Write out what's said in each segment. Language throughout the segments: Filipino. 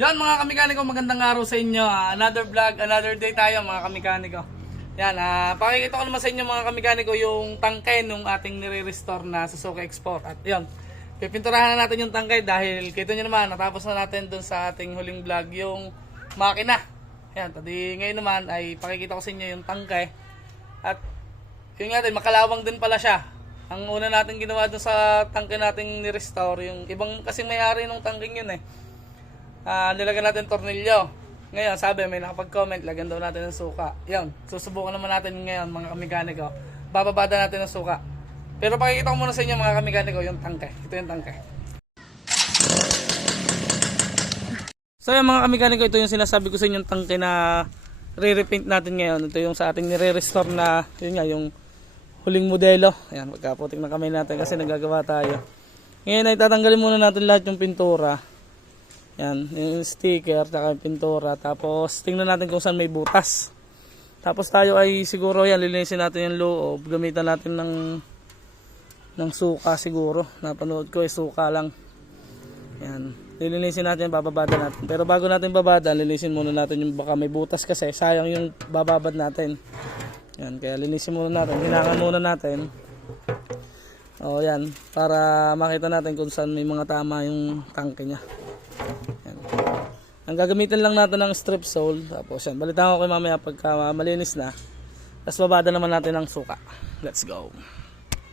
Yan mga kamikaniko, magandang araw sa inyo. Another vlog, another day tayo mga kamikaniko. Yan, pakikita ko naman sa inyo mga kamikaniko yung tangke nung ating nire-restore na Suzuki Export. At yun, pipinturahan na natin yung tangke dahil kita nyo naman, natapos na natin dun sa ating huling vlog yung makina. Yan, tadi ngayon naman ay pakikita ko sa inyo yung tangke. At yun nga din, makalawang din pala siya. Ang una natin ginawa dun sa tangke nating ni-restore, yung ibang kasing may-ari ng tangking yun nilagyan natin tornilyo. Ngayon sabi may nakapag-comment, lagyan daw natin ng suka. Yan, susubukan naman natin ngayon mga kamikaniko. Bababada natin ng suka. Pero pakikita ko muna sa inyo mga kamikaniko yung tangke. Ito yung tangke. So yung mga kamikaniko, ito yung sinasabi ko sa inyo yung tangke na re-repaint natin ngayon. Ito yung sa ating nire-restore na yun nga, yung huling modelo. Ayan, magkaputik na kamay natin kasi nagagawa tayo. Ngayon ay tatanggalin muna natin lahat yung pintura. Yan, yung sticker, saka yung pintura. Tapos tingnan natin kung saan may butas. Tapos tayo ay siguro yan, lilinisin natin yung loob. Gamitan natin ng suka siguro. Napanood ko ay suka lang. Yan, lilinisin natin, bababada natin. Pero bago natin babada, lilinisin muna natin yung baka may butas kasi sayang yung bababad natin. Yan, kaya linisin muna natin, hinangan muna natin. O yan, para makita natin kung saan may mga tama yung tangke niya. Yan. Ang gagamitin lang natin ng strip sole. Tapos yan, balitaan ko kayo mamaya pagka malinis na. Tapos babada naman natin ng suka. Let's go.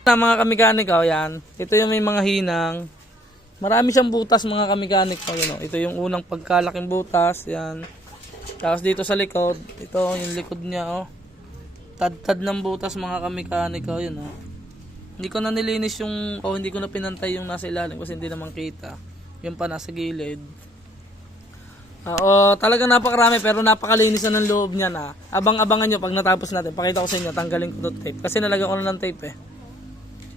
Mga kamikaniko, yan. Ito yung may mga hinang. Marami siyang butas mga kamikaniko. Yan, ito yung unang pagkalaking butas. Yan. Tapos dito sa likod, ito yung likod niya. Tad-tad ng butas mga kamikaniko. Yan, Hindi ko na nilinis yung, hindi ko na pinantay yung nasa ilalim kasi hindi naman kita. Yung pa nasa gilid. Talaga napakarami pero napakalinis na ng loob niya na. Abang-abangan nyo pag natapos natin. Pakita ko sa inyo, tanggalin ko to tape. Kasi nalagyan ko na ng tape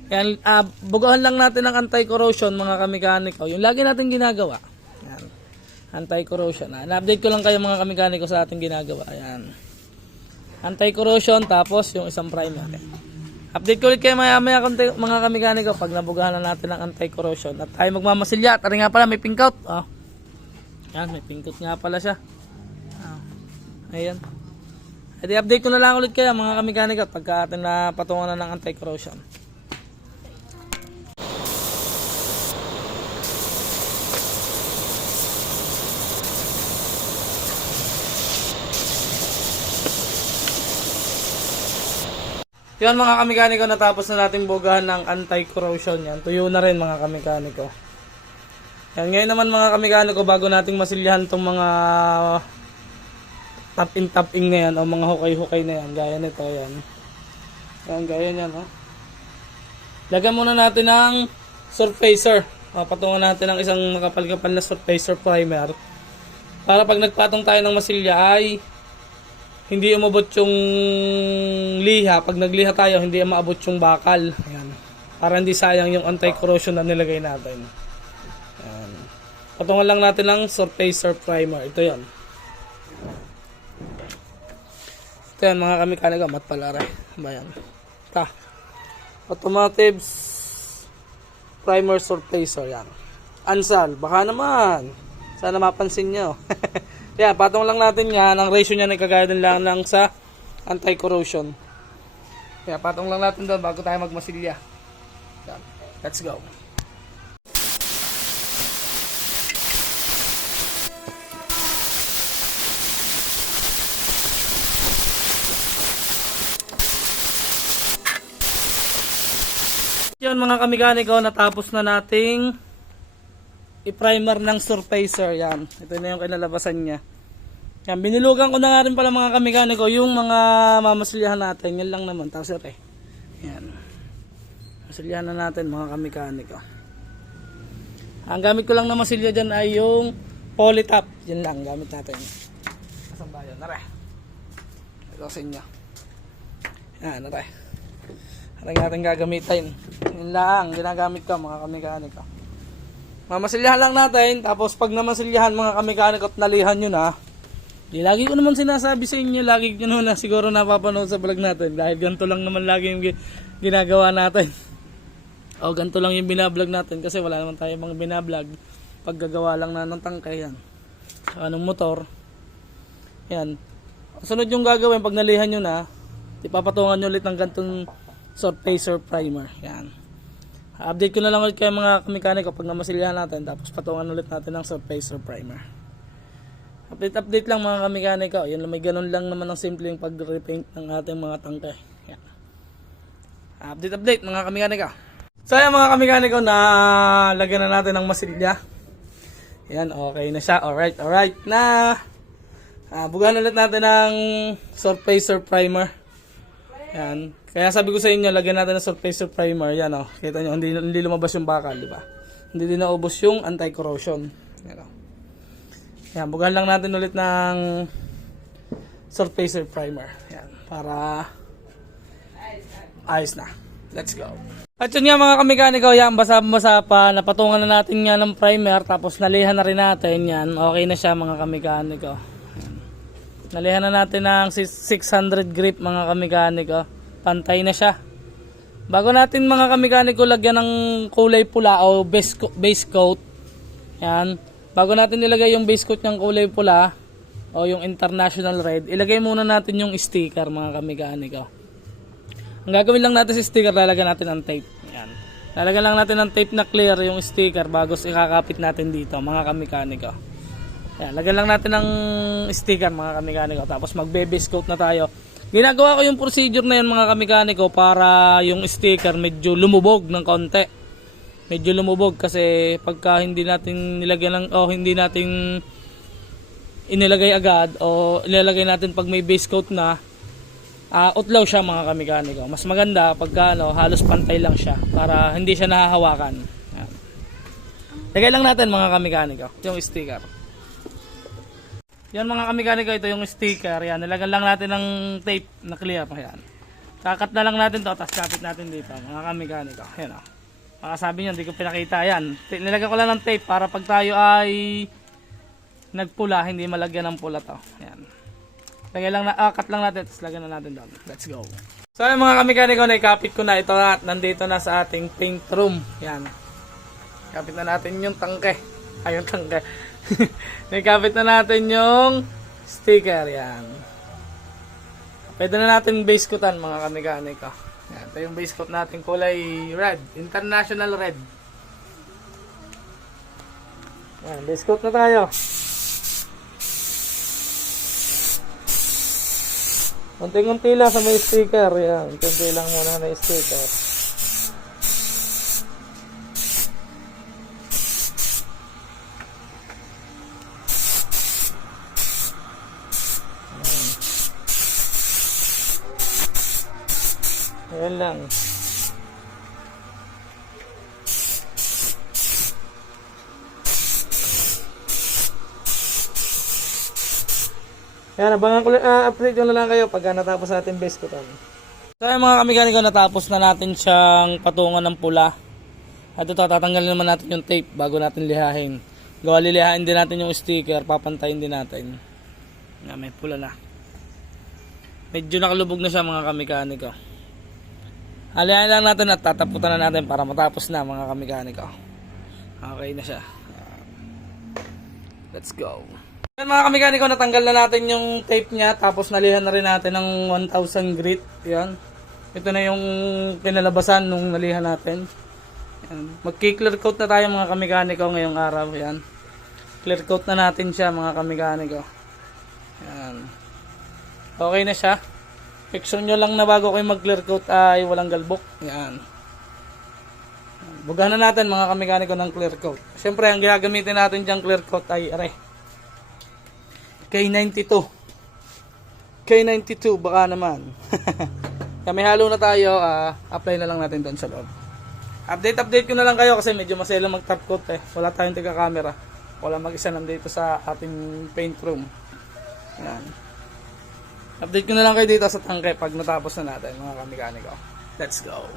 Kaya bugahan lang natin ng anti-corrosion mga kamikaniko. Yung lagi natin ginagawa. Yan. Anti-corrosion. Na-update ko lang kayo mga kamikaniko sa ating ginagawa. Ayan. Anti-corrosion tapos yung isang primer. Update ko ulit kayo maya-maya mga kamikaniko pag nabugahan na natin ng anti-corrosion. At tayo magmamasilya. Tari nga pala, may pink-out. Yan, may pink-out nga pala siya. Ayan. Edi update ko na lang ulit kayo mga kamikaniko pagka atin na patungan na ng anti-corrosion. Yan mga kamikaniko, natapos na natin bugahan ng anti-corrosion yan. Tuyo na rin mga kamikaniko. Yan, ngayon naman mga kamikaniko, bago nating masilyahan tong mga tap-in na yan o mga hukay-hukay na yan. Gaya nito, yan. Yan, gaya yan, Lagyan muna natin ng surfacer. Patungan natin ng isang makapal-kapal na surfacer primer. Para pag nagpatong tayo ng masilya ay hindi umabot yung liha. Pag nagliha tayo, hindi maabot yung bakal. Ayan. Para hindi sayang yung anti-corrosion na nilagay natin. Ayan. Patungan lang natin ng surfacer primer. Ito yan. Ito yan mga kamikaniko. Mat pala rin. Bayan. Ito. Automotive primer surfacer. Yan. Ansal. Baka naman. Sana mapansin nyo. Yan, patong lang natin yan. Ang ratio niya nagkagaya din lang sa anti-corrosion. Kaya patong lang natin doon bago tayo magmasilya. Yan. Let's go. Yan mga kamikaniko, natapos na nating i-primer ng surfacer. Yan. Ito na yung kinalabasan niya. Yan. Binilugan ko na nga rin pala mga kamikaniko yung mga mamasilyahan natin. Yan lang naman. Tapos yan. Masilyahan na natin mga kamikaniko. Ang gamit ko lang na masilya dyan ay yung polytop. Yan lang gamit natin. Kasang bayan. Nare. Ito sa inyo. Yan. Nare. Ano natin gagamitin. Yan lang. Ginagamit ko mga kamikaniko. Mamasilyahan lang natin, tapos pag namasilyahan mga kamikaniko at nalihan nyo na, lagi ko naman sinasabi sa inyo, lagi nyo na siguro napapanood sa vlog natin, dahil ganito lang naman lagi yung ginagawa natin. O ganito lang yung binablog natin kasi wala naman tayo mga binablog. Paggagawa lang na ng tangkay yan. Anong motor. Yan. Sunod yung gagawin pag nalihan nyo na, ipapatungan nyo ulit ng gantong surfacer primer. Yan. Update ko na lang ulit kayo mga kamekaniko pag namasilyahan natin, tapos patungan ulit natin ng surfacer primer. Update lang mga kamekaniko. Yan, may ganun lang naman ang simpleng pag-repaint ng ating mga tangke. Yan. Update mga kamekaniko. So yan mga kamekaniko, na lagyan na natin ng masilya. Yan, okay na siya. Alright na. Bugahan ulit natin ng surfacer primer. Yan. Kaya sabi ko sa inyo, lagyan natin ng surfacer primer. Yan o. Kita nyo, hindi lumabas yung bakal, di ba? Hindi din naubos yung anti-corrosion. Yan o. Yan, bugahan lang natin ulit ng surfacer primer. Yan. Para ayos na. Let's go. At yun nga mga kamekaniko, yan, basa-basa pa. Napatungan na natin nga ng primer. Tapos nalihan na rin natin. Yan. Okay na siya mga kamekaniko. Nalihan na natin ng 600 grip mga kamekaniko. Pantay na siya. Bago natin mga kamekaniko lagyan ng kulay pula o base coat. Yan. Bago natin nilagay yung base coat ng kulay pula o yung international red, ilagay muna natin yung sticker mga kamekaniko. Ang gagawin lang natin sa sticker, lalagyan natin ng tape. Yan. Lalagyan lang natin ng tape na clear yung sticker bago ikakapit natin dito mga kamekaniko. Yan, lagyan lang natin ng sticker mga kamekaniko. Tapos magbe-base coat na tayo. Ginagawa ko yung procedure na yun mga kamekaniko para yung sticker medyo lumubog ng konti. Medyo lumubog kasi pagka hindi natin nilagyan o hindi natin inilagay agad o ilalagay natin pag may base coat na, utlaw siya mga kamekaniko. Mas maganda pagka halos pantay lang siya para hindi siya nahahawakan. Yan. Lagay lang natin mga kamekaniko yung sticker. Yan mga kamekaniko, ito yung sticker. Yan, nilagyan lang natin ng tape na clear. Yan. Kakat na lang natin to, tapos kapit natin dito mga kamekaniko. Yan o. Baka sabi nyo, hindi ko pinakita. Yan, nilagyan ko lang ng tape para pag tayo ay nagpula, hindi malagyan ng pula to. Yan. Lagyan lang cut lang natin, tapos lagyan na natin doon. Let's go. So yan mga kamekaniko, naikapit ko na ito at nandito na sa ating paint room. Yan. Kapit na natin yung tangke. Ay, yung tangke. Naikapit na natin yung sticker. Yan. Pwede na natin base coatan mga kamekaniko. Yan. Ito yung base coat natin, kulay red. International red. Yan. Base coat na tayo. Unti-unti lang sa may sticker. Yan. Unti lang muna na sticker. Ayan lang. Yan, abangan ko update ko na lang kayo pag natapos natin base coatan. So yung mga kamekaniko, natapos na natin siyang patungan ng pula. At ito, tatanggalin naman natin yung tape bago natin lihahin. Lilihain din natin yung sticker, papantayin din natin. Yan, may pula na. Medyo nakalubog na siya mga kamekaniko. Alihan lang natin at tataputan na natin para matapos na mga kamekaniko. Okay na siya. Let's go. Yan mga kamekaniko, natanggal na natin yung tape niya. Tapos nalihan na rin natin ng 1000 grit. Yan. Ito na yung kinalabasan nung nalihan natin. Magki-clear coat na tayo mga kamekaniko ngayong araw. Yan. Clear coat na natin siya mga kamekaniko. Yan. Okay na siya. Fiction nyo lang na bago kayo mag-clear coat ay walang galbok. Yan. Bugahan na natin mga kamekaniko ng clear coat. Siyempre, ang gagamitin natin diyang clear coat ay K92. K92, baka naman. Kaya may halo na tayo. Apply na lang natin doon sa loob. Update ko na lang kayo kasi medyo masaya lang mag-top coat eh. Wala tayong taga-camera. Wala mag-isa nandito sa ating paint room. Yan. Update ko na lang kayo dito sa tangke pag natapos na natin mga kamekaniko. Let's go.